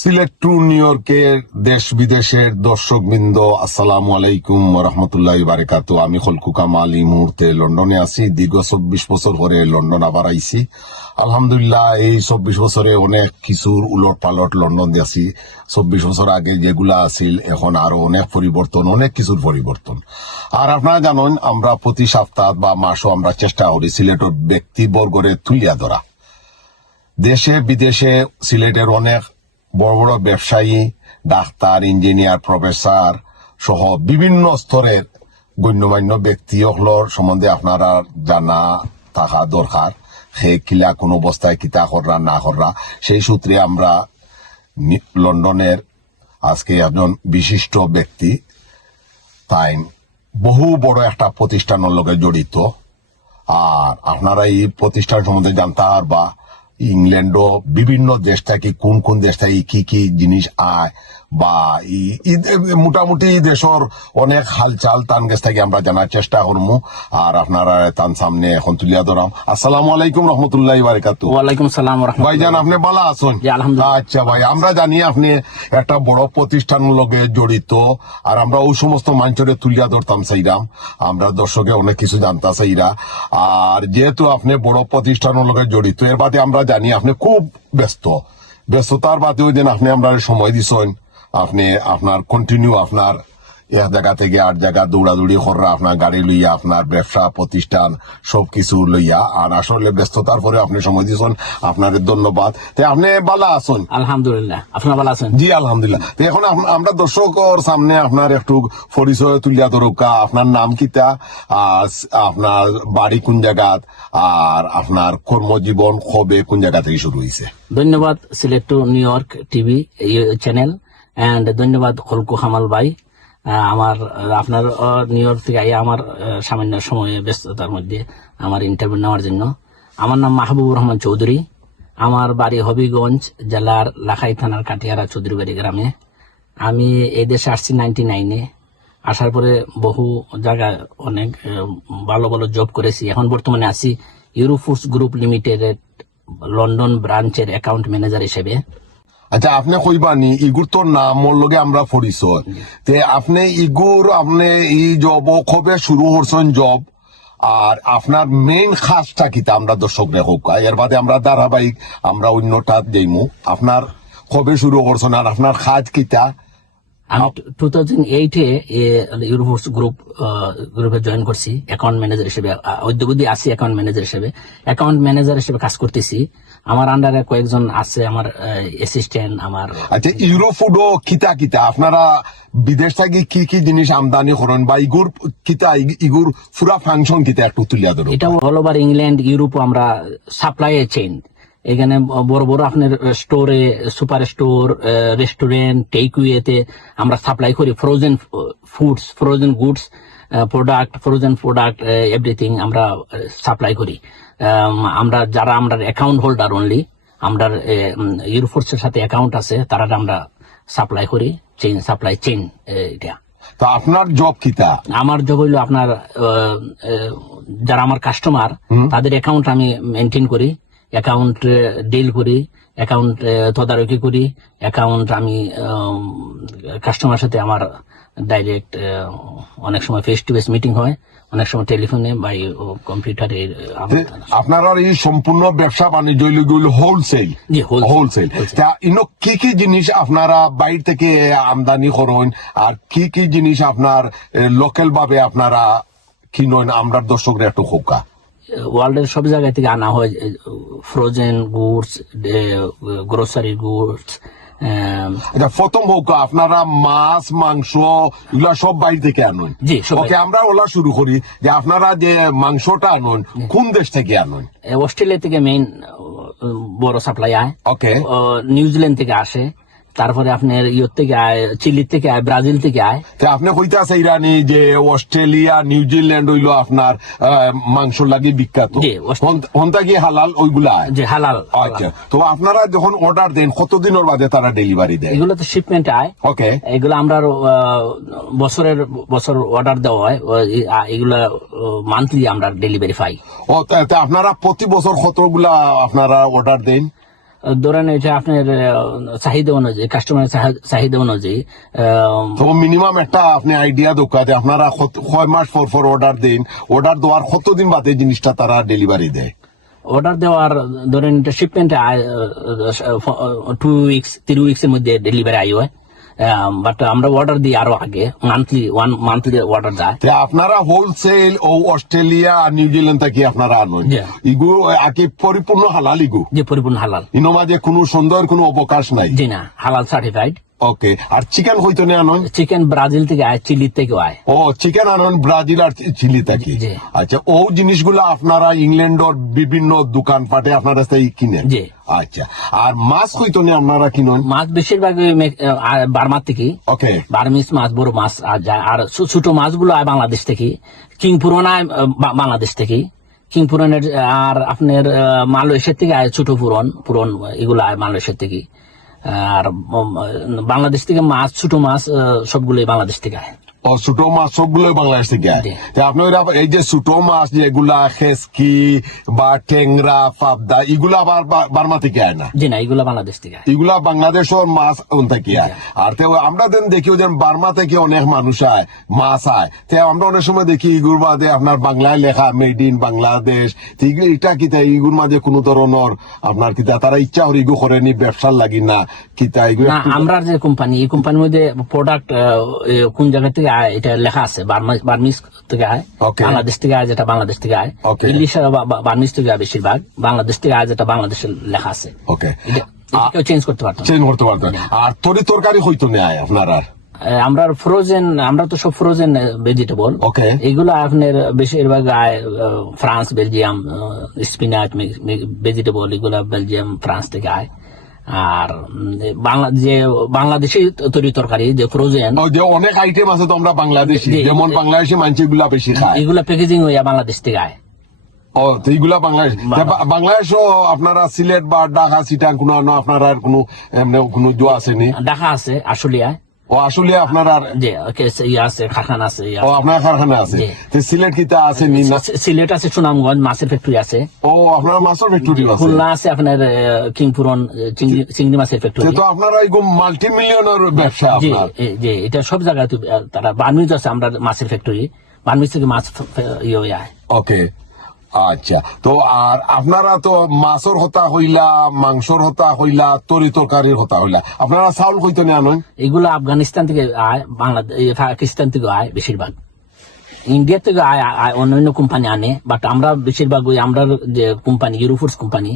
Sylhet to new ইয়র্কের দেশ বিদেশের দর্শকবৃন্দ, আসসালামু আলাইকুম রহমতুল্লাহ বারাকাতু। আমি খলকু কামাল এই মুহূর্তে লন্ডনে আছি। দীর্ঘ 24 বছর পরে লন্ডন আবার আইছি। আলহামদুলিল্লাহ, এই 24 বছরে অনেক কিছুর উলট পালট লন্ডন আছি। 24 বছর আগে যেগুলা আছিল এখন আরো অনেক পরিবর্তন, অনেক কিছুর পরিবর্তন। আর আপনারা জানেন, আমরা প্রতি সপ্তাহ বা মাসও আমরা চেষ্টা করি সিলেটের ব্যক্তিবর্গরে তুলিয়া ধরা। দেশে বিদেশে সিলেটের অনেক বড় বড় ব্যবসায়ী, ডাক্তার, ইঞ্জিনিয়ার, প্রফেসর সহ বিভিন্ন স্তরের গণ্যমান্য ব্যক্তিসকলের সম্বন্ধে আপনারা জানা থাকা দরকার। সে কিলা কোন অবস্থায় কিতা কররা না কররা, সেই সূত্রে আমরা লন্ডনের আজকে একজন বিশিষ্ট ব্যক্তি, তাই বহু বড় একটা প্রতিষ্ঠানের লগে জড়িত। আর আপনারা এই প্রতিষ্ঠান সম্বন্ধে জানতে পারবা ইংল্যান্ডও বিভিন্ন দেশ থেকে কোন কোন দেশ থেকে কি কি জিনিস আয় বা মোটামুটি দেশের অনেক হালচাল তান গেছ থেকে আমরা জানার চেষ্টা করবো। আর আপনারা তান সামনে এখন তুলিয়া ধরাম। আসসালামু আলাইকুম রহমতুল্লাহ বারাকাতু। ওয়ালাইকুম সালাম ভাইজান, আপনি ভালো আছেন? আচ্ছা ভাই, আমরা জানি আপনি একটা বড় প্রতিষ্ঠানের লগে জড়িত, আর আমরা ওই সমস্ত মানুষের তুলিয়া ধরতাম চাইরাম। আমরা দর্শকে অনেক কিছু জানতে চাইরা। আর যেহেতু আপনি বড় প্রতিষ্ঠানের লগে জড়িত, এর বাদে আমরা জানি আপনি খুব ব্যস্ততার বাদেও যেন আপনি আমরা সময় দিছেন। আপনি আপনার কন্টিনিউ আপনার এক জায়গা থেকে আট জায়গা দৌড়াদৌড়ি করা, আপনার গাড়ি লইয়া, আপনার ব্যবসা প্রতিষ্ঠান সবকিছু লইয়া, আর আসলে ব্যস্ততার পরে আপনি সময় দিয়েছেন, আপনার ধন্যবাদ। আপনি ভালো আছেন? আলহামদুলিল্লাহ, আপনারা ভালো আছেন? জি আলহামদুলিল্লাহ। এখন আমরা দর্শকের সামনে আপনার একটু পরিচয় তুলিয়া ধরুকা। আপনার নাম কিতা, আপনার বাড়ি কোন জায়গা, আর আপনার কর্মজীবন কবে কোন জায়গা থেকে শুরু হয়েছে? ধন্যবাদ Sylhet to New York TV channel, and ধন্যবাদ খলকু কামাল ভাই আমার আপনার নিউ ইয়র্ক থেকে আমার সামান্য সময়ে ব্যস্ততার মধ্যে আমার ইন্টারভিউ নেওয়ার জন্য। আমার নাম মাহবুবুর রহমান চৌধুরী। আমার বাড়ি হবিগঞ্জ জেলার লাখাই থানার কাটিয়ারা চৌধুরীবাড়ি গ্রামে। আমি এই দেশে আসছি 99-এ। আসার পরে বহু জায়গায় অনেক ভালো ভালো জব করেছি। এখন বর্তমানে আছি ইউরোফুডস গ্রুপ লিমিটেড লন্ডন ব্রাঞ্চের অ্যাকাউন্ট ম্যানেজার হিসেবে। আচ্ছা, আপনি কইবানি ইগুর তো নামর লগে আমরা পরিচয়, তে আপনি ইগুর আপনি এই জব কবে শুরু করছেন জব, আর আপনার মেইন খাসটা কিতা আমরা দর্শক হোক, এর বাদে আমরা ধারাবাহিক আমরা অন্যটা দেইমু। আপনার কবে শুরু করছেন আর আপনার খাজ কিতা? আমি 2008-এ ইউরোফোর্স গ্রুপে জয়েন করছি অ্যাকাউন্ট ম্যানেজার হিসেবে। উদ্যোগী আছি অ্যাকাউন্ট ম্যানেজার হিসেবে কাজ করতেছি। আমার আন্ডারে কয়েকজন আছে, আমার অ্যাসিস্ট্যান্ট আমার। আচ্ছা, ইউরোফুডও কিতা কিতা আপনারা বিদেশ থেকে কি কি জিনিস আমদানি করেন, বা ইগুর কিতা ইগুর পুরা ফাংশন কিতা একটু তুলিয়া ধরো। এটা অল ওভার ইংল্যান্ড ইউরোপ আমরা সাপ্লাই চেইন। এখানে বড় বড় আপনার স্টোরে, সুপার স্টোর, রেস্টুরেন্ট, টেকওয়েতে আমরা সাপ্লাই করি frozen foods, frozen goods, frozen product, everything আমরা সাপ্লাই করি। আমরা যারা আমরা অ্যাকাউন্ট হোল্ডার অনলি, আমরা ইউরোফোর্সের সাথে অ্যাকাউন্ট আছে, তারা আমরা সাপ্লাই করি, সাপ্লাই চেইন। এটা তো আপনার জব কিতা? আমার জব হইলো আপনার যারা আমার কাস্টমার তাদের অ্যাকাউন্ট আমি মেনটেন করি, অ্যাকাউন্ট ডিল করি, অ্যাকাউন্ট তদারকি করি, অ্যাকাউন্ট আমি কাস্টমার সাথে আমার ডাইরেক্ট অনেক সময় ফেস টু ফেস মিটিং হয়, অনেক সময় টেলিফোনে বা কম্পিউটারে। আপনারা এই সম্পূর্ণ ব্যবসা বাণিজ্য হোলসেল? হোলসেল। কি কি জিনিস আপনারা বাইরে থেকে আমদানি করেন, আর কি কি জিনিস আপনার লোকাল ভাবে আপনারা কিনেন, আমরা দর্শকরা একটু খোকা। ওয়ার্ল্ডের সব জায়গা থেকে আনা হয় ফ্রোজেন গুডস, গ্রোসারি গুডস। আচ্ছা, প্রথম হোক আপনারা মাছ মাংস এগুলা সব বাইরে থেকে আনুন? জি। ওকে, আমরা ওলা শুরু করি যে আপনারা যে মাংসটা আনুন কোন দেশ থেকে আনুন? অস্ট্রেলিয়া থেকে মেইন বড় সাপ্লাই আয়। ওকে। নিউজিল্যান্ড থেকে আসে, তারপরে আপনার ইয়োর থেকে আয়, চিলি থেকে আয়, ব্রাজিল থেকে আয়। আপনি কইতে আছে ইরানি যে অস্ট্রেলিয়া নিউজিল্যান্ড হইলো আপনার মাংস লাগে বিখ্যাত, হন্তা কি হালাল ওইগুলা? যে হালাল। আচ্ছা, তো আপনারা যখন অর্ডার দেন কতদিনের বাদে তারা ডেলিভারি দেয়? এগুলো তো শিপমেন্ট আয়। ওকে। এগুলো আমরা বছর অর্ডার দেওয়া হয়, এগুলা মান্থলি আমরা ডেলিভারি পাই। ও, আপনারা প্রতি বছর কতগুলা আপনারা অর্ডার দেন? ধরেন এটা আপনার চাহিদা অনুযায়ী, কাস্টমারের চাহিদা অনুযায়ী তো মিনিমাম একটা আপনি আইডিয়া দোকানে আপনারা কয় মাস পর অর্ডার দেন, অর্ডার দেওয়ার কতদিন বাদে জিনিসটা তারা ডেলিভারি দেয়? অর্ডার দেওয়ার ধরেন শিপমেন্ট 2 উইকস 3 উইকসের মধ্যে ডেলিভারি আই হয়, বাট আমরা অর্ডার দিই আরো আগে, মান্থলি অর্ডার যায়। তে আপনারা হোলসেল ও অস্ট্রেলিয়া আর নিউজিল্যান্ড থেকে আপনারা আনেন, Yeah. ইগু আগে পরিপূর্ণ হালাল ইগু, যে পরিপূর্ণ হালাল, ইনো মাঝে কোনো সন্দেহের কোনো অবকাশ নাই। জি না, হালাল সার্টিফাইড। ওকে, আর চিকেন হইতো না আনন? চিকেন ব্রাজিল থেকে আয়, চিলি থেকে আয়। ও চিকেন আনন ব্রাজিল আর চিলি থেকে। জি। আচ্ছা, ও জিনিসগুলো আপনারা ইংল্যান্ডর বিভিন্ন দোকানপাটে আপনারা সেই কিনেন? জি। আচ্ছা, আর মাছ হইতো না আপনারা কিনেন? মাছ বেশিরভাগ বার্মার থেকে, ওকে, বার্মিস মাছ, বড় মাছ আর যায়, আর ছোট মাছগুলো আয় বাংলাদেশ থেকে, কিংপুরন আয় বাংলাদেশ থেকে, কিংপুরনের আর আপনার মালয়েশিয়ার থেকে আয়, ছোট পুরন এগুলো আয় মালয়েশিয়ার থেকে। আর বাংলাদেশ থেকে মাছ, ছোট মাছ সবগুলোই বাংলাদেশ থেকে আয়। ও ছোট মাছ সবগুলো বাংলাদেশ থেকে জি। আপনারা এই যে ছোট মাছ যেগুলা খেসকি বা টেংরা পাবদা এগুলা আবার বার্মা থেকে আয় না? জি না, এগুলো বাংলাদেশ থেকে আয়। এগুলা বাংলাদেশের মাছ থেকে আয়। আর আমরা দেন দেখিও যে বার্মা থেকে অনেক মানুষ আয়, মাছ আয়, আমরা অনেক সময় দেখি এগুলোর মাঝে আপনার বাংলায় লেখা মেড ইন বাংলাদেশ। এটা কিতা এগুলোর মাঝে কোন ধরনের আপনার কিতা তারা ইচ্ছা হরে ইগু করেনি ব্যবসার লাগি না কিতা এগুলো? না, আমরা যে কোম্পানি, এই কোম্পানির মধ্যে প্রোডাক্ট কোন জায়গা থেকে আয় এটা লেখা আছে। বার্মিস থেকে আয়, Okay. বাংলাদেশ থেকে আয় যেটা বাংলাদেশ থেকে আয়, Okay. ইংলিশ বার্মিস থেকে আয় বেশিরভাগ, বাংলাদেশ থেকে আয় যেটা বাংলাদেশের লেখা আছে। ওকে, এটা কেউ চেঞ্জ করতে পারতো না। চেঞ্জ করতে পারতেন। আর তরকারি হইতো না আয় আপনার? আর আমরা ফ্রোজেন, আমরা তো সব ফ্রোজেন ভেজিটেবল। Okay. এগুলো আপনার বেশিরভাগ আয় ফ্রান্স, বেলজিয়াম, স্পিনাচ ভেজিটেবল এগুলো বেলজিয়াম, ফ্রান্স থেকে আয়। আর বাংলাদেশি তরকারি যে ফ্রোজেন, যে অনেক আইটেম আছে তো আমরা বাংলাদেশি, জি, যেমন বাংলাদেশি মানুষ এগুলা বেশি খায়। এগুলা প্যাকেজিং হইয়া বাংলাদেশ থেকে আয়। ও তো এইগুলা বাংলাদেশও আপনারা সিলেট বা ঢাকা সিটাং কোনো আপনারা কোনো এমনি কোনো জো আসেনি? ঢাকা আছে, আশুলিয়ায়। ও আসলে আপনার আর যে ইয়ে আছে, কারখানা আছে, ও আপনার কারখানা আছে? জি। তো সিলেট কিতা আসেনি না? সিলেট আছে, সুনামগঞ্জ মাছের ফ্যাক্টরি আছে। ও আপনার মাছের ফ্যাক্টরি আছে? খুলনা আছে আপনার কিংপুরন চিংড়ি মাছের ফ্যাক্টরি। তো আপনারা এই মাল্টি মিলিয়নের ব্যবসা জি, আপনার? জি, এটা সব জায়গায় তারা। বার্মিজ আছে আমরা মাছের ফ্যাক্টরি, বার্মিজ থেকে মাছ ইয়ে হয়ে আয়। ওকে, আচ্ছা। তো আর আপনারা তো মাছের হতা হইলা, মাংসর হতা হইলা, তরকারির হতা হইলা, আপনারা চাউল কইতো না আনেন? এগুলো আফগানিস্তান থেকে আয়, বাংলাদেশ, পাকিস্তান থেকে আয় বেশিরভাগ, ইন্ডিয়া থেকে আয় অন্যান্য কোম্পানি আনে। বাট আমরা বেশিরভাগ ওই আমরা যে কোম্পানি ইউরোফুডস কোম্পানি,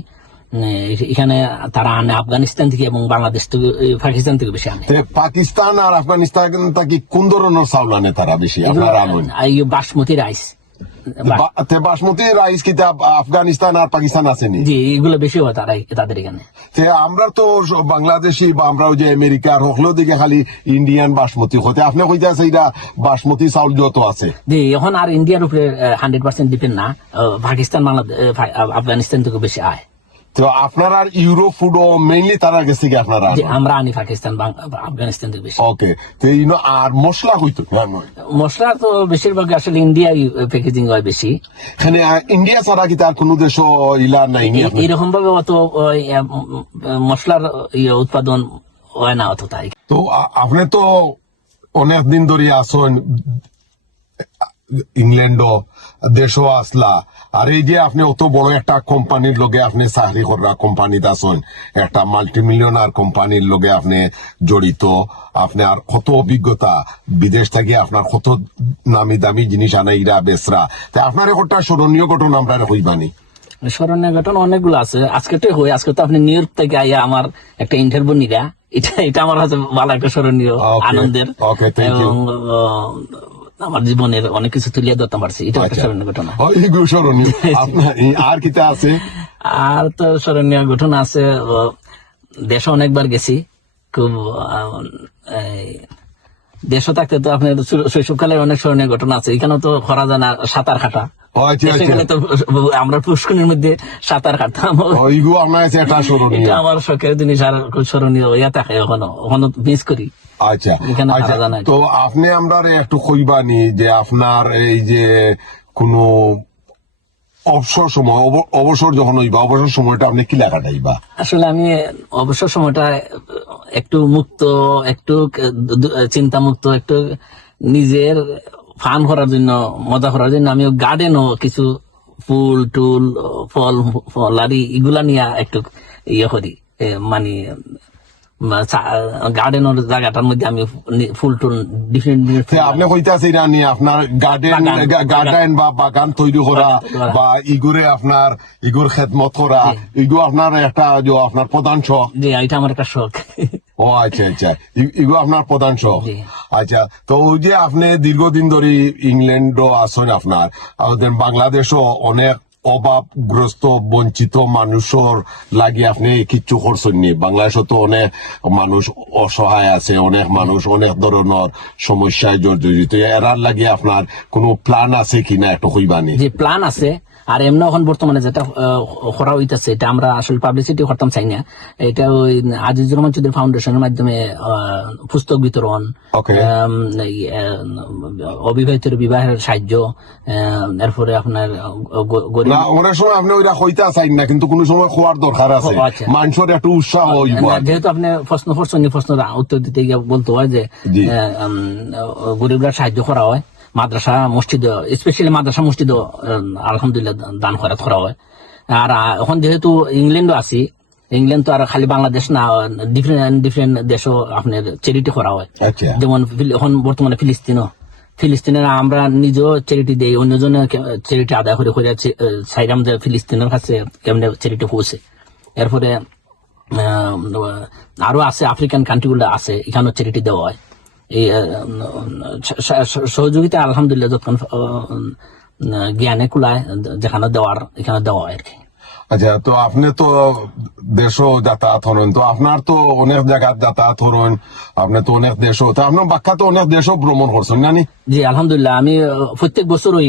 এখানে তারা আনে আফগানিস্তান থেকে এবং বাংলাদেশ থেকে, পাকিস্তান থেকে বেশি আনে। পাকিস্তান আর আফগানিস্তান থেকে কোন ধরনের চাউল আনে তারা বেশি আপনারা আনেন? বাসমতি রাইস। বাসমতি রাইস কিতা আফগানিস্তান আর পাকিস্তান আসেনি? জি, এগুলো বেশি হয় তাদের এখানে। আমরা তো বাংলাদেশি বা আমরা যে আমেরিকার হকলেও দিকে খালি ইন্ডিয়ান বাসমতি হতে, আপনি কইতে আছে এটা বাসমতি চাউল যত আছে? জি, এখন আর ইন্ডিয়ার উপরে 100% ডিপেন্ড না, পাকিস্তান, বাংলাদেশ, আফগানিস্তান থেকে বেশি আয়। তো আপনার আর ইউরো ফুডও মেইনলি তারা গেছে কি আপনারা? আমরা আনি পাকিস্তান, আফগানিস্তান থেকে বেশি। ওকে, তো আর মশলা হইতো? মশলা তো বেশিরভাগ আসলে ইন্ডিয়া প্যাকেজিং হয় বেশি। এখানে ইন্ডিয়া ছাড়া কি তার কোন দেশ ইলা নাই? এরকম ভাবে অত মশলার উৎপাদন হয় না অত। তাই তো আপনি তো অনেক দিন ধরে আসেন ইংল্যান্ডও, দেশও আসলা, আর এই যে আপনি অত বড় একটা কোম্পানির লগে আপনি চাকরি করা, কোম্পানিতে আসেন একটা মাল্টি মিলিয়নার কোম্পানির লগে আপনি জড়িত, আপনি আর কত অভিজ্ঞতা, বিদেশ থেকে আপনার কত নামি দামি জিনিস আনা ইরা বেসরা, তাই আপনার একটা স্মরণীয় ঘটনা আমরা হইবানি? স্মরণীয় ঘটনা অনেকগুলো আছে। আজকে তো আজকে তো আপনি নিউ ইয়র্ক থেকে আইয়া আমার একটা ইন্টারভিউ নিরা, এটা আমার কাছে ভালো একটা স্মরণীয়, আনন্দের, এবং আমার জীবনের অনেক কিছু তুলিয়া ধরতে পারছি। এটা একটা স্মরণীয় ঘটনা। আর কিটা আছে? আর তো স্মরণীয় ঘটনা আছে, দেশে অনেকবার গেছি। খুব দেশে থাকতে তো আপনার শৈশবকালের অনেক স্মরণীয় ঘটনা আছে। এখানে তো খরা জানা, সাঁতার কাটা, আমরা পুষ্করণীর মধ্যে সাঁতার কাটতাম, এটা আমার শখের জিনিস। আর খুব স্মরণীয় হইয়া থাকে, এখনো মিস করি। আচ্ছা, তো আপনি আমরা একটু কইবানি যে আপনার এই যে কোন অবসর সময় অবসর যখন হইবা অবসর সময়টা আপনি কি লেখা যাইবা? আসলে আমি অবসর সময়টা একটু মুক্ত, একটু চিন্তা মুক্ত, একটু নিজের ফান করার জন্য, মজা করার জন্য আমি গার্ডেনও কিছু ফুল টুল ফল ফলারি এগুলা নিয়ে একটু ইয়ে করি, মানে গার্ডেনের জায়গাটার মধ্যে আমি ফুল টুল ডিফারেন্ট আপনি কইতাছে এটা নিয়ে আপনার গার্ডেন বাগান। গার্ডেন বা বাগান তৈরি করা বা ইগুরে আপনার ইগুর খেদমত করা, ইগু আপনার একটা আপনার প্রধান শখ। যে এটা আমার একটা শখ। ও আচ্ছা আচ্ছা, ইগু আপনার প্রধান শখ। জি। আচ্ছা, তো ওই যে আপনি দীর্ঘদিন ধরে ইংল্যান্ডও আছেন, আপনার আমাদের বাংলাদেশও অনেক অভাবগ্রস্ত বঞ্চিত মানুষের লাগে আপনি কিচ্ছু করছেন নি। বাংলাদেশও তো অনেক মানুষ অসহায় আছে, অনেক মানুষ অনেক ধরনের সমস্যায় জর্জরিত। এরার লাগে আপনার কোনো প্ল্যান আছে কিনা একটু কইবানি? যে প্ল্যান আছে, আর এমনি এখন বর্তমানে যেটা করা হইতেছে, এটা আমরা আসলে পাবলিসিটি করতাম চাই না। এটা ওই আজিজুর রহমান চৌধুরী ফাউন্ডেশনের মাধ্যমে পুস্তক বিতরণ, Okay. অবিবাহিতের বিবাহের সাহায্য, এরপরে আপনার গরিব না, অনেক সময় আপনি ওইটা কইতা চাইন না, কিন্তু কোনো সময় খোয়ার দরকার আছে, আচ্ছা। মানুষের একটু উৎসাহ হইব। যেহেতু আপনি প্রশ্ন করছেন, প্রশ্নের উত্তর দিতে গিয়ে বলতে হয় যে জি। গরিবরা সাহায্য করা হয়, মাদ্রাসা মসজিদ, স্পেশালি মাদ্রাসা মসজিদ আলহামদুলিল্লাহ দান করা হয়। আর এখন যেহেতু ইংল্যান্ডও আছি, ইংল্যান্ড তো আর খালি বাংলাদেশ না, ডিফারেন্ট দেশও আপনার চ্যারিটি করা হয়। আচ্ছা। যেমন এখন বর্তমানে ফিলিস্তিনের আমরা নিজেও চ্যারিটি দেই, অন্যজনের চ্যারিটি আদায় করে চাইলাম যে ফিলিস্তিনের কাছে কেমনে চ্যারিটি পৌঁছে। এরপরে আরো আছে, আফ্রিকান কান্ট্রিগুলো আছে, এখানেও চ্যারিটি দেওয়া হয়। এই সহযোগিতা আলহামদুলিল্লাহ যখন জ্ঞানে কুলায় যেখানে দেওয়ার এখানে দেওয়া হয় আর কি। আচ্ছা, তো আপনি তো দেশও যাতায়াত হরেন, তো আপনার তো অনেক জায়গা যাতায়াত হরেন, আপনি তো অনেক দেশও, তো আপনার বাক্কা তো অনেক দেশও ভ্রমণ করছেন জানি? জি আলহামদুলিল্লাহ, আমি প্রত্যেক বছর ওই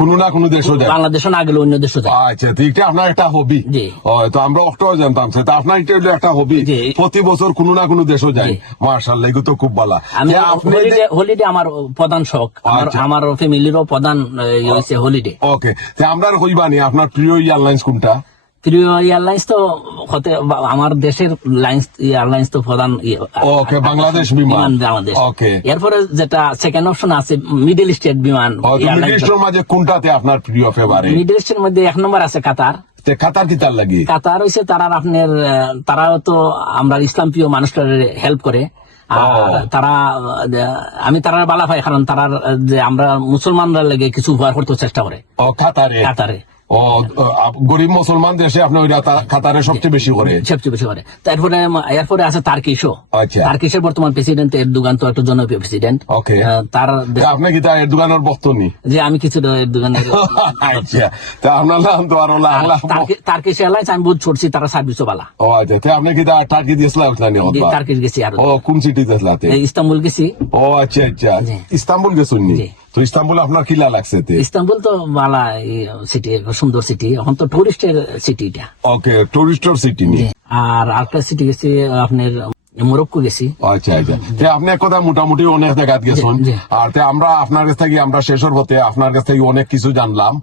কোনো না কোনো দেশও যায়। বাংলাদেশও না গেলে অন্য দেশও যায়। আচ্ছা, তো এটা আপনার একটা হবি। জি। তো আমরা অক্টোবর জানতাম, সেটা আপনার এটা হলো একটা হবি, জি। প্রতি বছর কোনো না কোনো দেশও যায়। জি। মার্শাল্লাহ, এগুলো তো খুব ভালো। আমি যে আপনি যে- হলিডে আমার প্রধান শখ, আচ্ছা। আমার ফ্যামিলিরও প্রধান হয়েছে হলিডে। ওকে, তো আমরা কইবানি আপনার প্রিয় এয়ারলাইন্স কোনটা? প্রিয় এয়ারলাইন্স তো আমার দেশের এয়ারলাইন্স তো প্রধান ওকে, বাংলাদেশ বিমান। বাংলাদেশ। ওকে। এরপরে যেটা সেকেন্ড অপশন আছে মিডল ইস্টের বিমান। মিডল ইস্টের মাঝে কোনটাতে আপনার প্রিয় ফেভারিট? মিডল ইস্টের মধ্যে 1 নম্বর আছে কাতার। কাতার কি তার লাগে? কাতার হইছে তারা আপনার তারাও তো আমরা ইসলাম প্রিয় মানুষটার হেল্প করে। আর তারা আমি তারা বালা পাই, কারণ তারা যে আমরা মুসলমানরা লেগে কিছু উপহার করতে চেষ্টা করে কাতারে। গরিব মুসলমান দেশে আপনি ওইটা কাতারে সবচেয়ে বেশি করে। এরপরে আছে তার্কিশও। আচ্ছা। তার্কিশের বর্তমান প্রেসিডেন্ট এরদোগান তো একটা জনপ্রিয় প্রেসিডেন্ট। ওকে। তার আপনি কি তার এরদোগানের বক্তনি? যে আমি কিছু এরদোগানের আচ্ছা, তা আপনার নাম তো আরো তার্কিশ এয়ারলাইন্স আমি বহুত ছড়ছি, তারা সার্ভিসও বালা। ও আচ্ছা, তা আপনি কি তার টার্কি দিয়েছিলেন? তার্কিশ গেছি, আর কোন সিটি দিয়েছিলেন? ইস্তাম্বুল গেছি। ও আচ্ছা আচ্ছা, ইস্তাম্বুল গেছেন? তো ইস্তাম্বুল আপনার কিলা লাগছে? ইস্তাম্বুল তো বালা সিটি, সুন্দর সিটি, এখন তো টুরিস্টের সিটি এটা। ওকে, টুরিস্টের সিটি নিয়ে। আর আরেকটা সিটি গেছি আপনার মরক্কো গেছি। আচ্ছা আচ্ছা, আপনি এক কথা মোটামুটি অনেক জায়গা গেছেন। আর আমরা আপনার কাছ থেকে আমরা শেষের হতে আপনার কাছ থেকে অনেক কিছু জানলাম।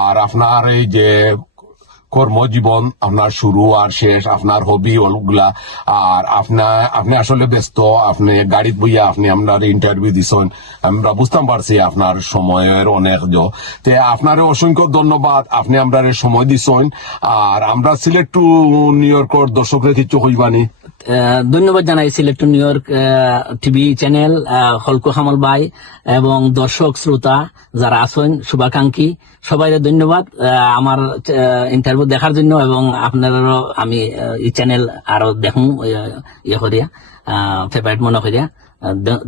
আর আপনার এই যে কর্মজীবন, আপনার শুরু আর শেষ, আপনার হবি ওগুলা, আর আপনি আসলে ব্যস্ত, আপনি গাড়িতে বইয়া আপনি আপনার ইন্টারভিউ দিছেন, আমরা বুঝতাম পারছি আপনার সময়ের অনেক তে আপনার অসংখ্য ধন্যবাদ, আপনি আমরা সময় দিছেন। আর আমরা সিলেট টু নিউ ইয়র্কের দর্শকরা কিছু কইবানি? ধন্যবাদ জানাই Sylhet to New York TV channel, হলকো হামাল ভাই এবং দর্শক শ্রোতা যারা আছেন, শুভাকাঙ্ক্ষী সবাই ধন্যবাদ আমার ইন্টারভিউ দেখার জন্য। এবং আপনারও আমি এই চ্যানেল আরো দেখুন ইয়ে করিয়া ফেভারিট মনে করিয়া।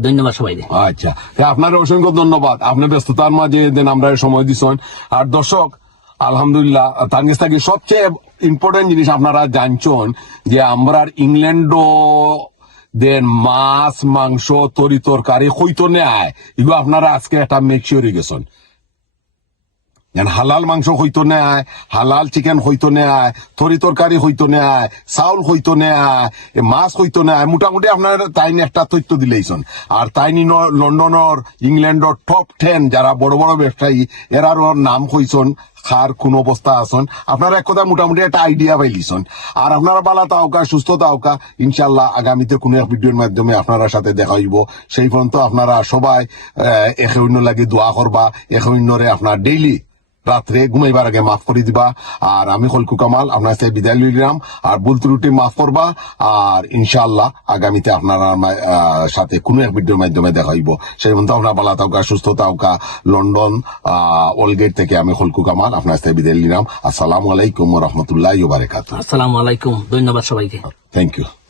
ধন্যবাদ সবাই। আচ্ছা, আপনার অসংখ্য ধন্যবাদ, আপনি ব্যস্ততার মাঝে আমরা সময় দিচ্ছেন। আর দর্শক আলহামদুলিল্লাহ, তার কাছ থেকে সবচেয়ে ইম্পর্টেন্ট জিনিস আপনারা জানছেন যে আমরা ইংল্যান্ডও দেন মাছ মাংস তরি তরকারি হইতো নেয়, এগুলো আপনারা আজকে একটা মেকশিওর গেছেন। হালাল মাংস হইতো নেয়, হালাল চিকেন হইতো নেয়, তরি তরকারি হইতো নেয়, চাউল হইতো নেয়, মাছ হইতো নেয়। মোটামুটি আপনার তাই একটা তথ্য দিলেইছেন। আর তাই লন্ডনের ইংল্যান্ডর টপ 10 যারা বড় বড় ব্যবসায়ী, এরার নাম হইছেন খার কোন অবস্থা আছেন আপনারা এক কথা মোটামুটি একটা আইডিয়া পাইলিছেন আর আপনারা বালা তাওকা সুস্থ তাওকা ইনশাল্লাহ আগামীতে কোনো এক ভিডিওর মাধ্যমে আপনারা সাথে দেখা হইব সেই পর্যন্ত আপনারা সবাই একে অন্য লাগে দোয়া করবা একে অন্যরে আপনার ডেইলি রাত্রে ঘুমাইবার আগে মাফ করে দিবা আর আমি হলকু কামাল আপনার সাথে বিদায় লইলাম আর ভুল ত্রুটি মাফ করবা আর ইনশাআল্লাহ আগামীতে আপনারা সাথে কোনো এক ভিডিওর মাধ্যমে দেখা হইব সেই পর্যন্ত আপনার ভালো থাকা সুস্থ থাকা লন্ডন ওলগেট থেকে আমি হলকু কামাল আপনার সাথে বিদায় নিলাম আসসালামু আলাইকুম ওয়া রাহমাতুল্লাহি ওয়া বারাকাতুহু আসসালামু আলাইকুম, ধন্যবাদ সবাইকে। Thank you.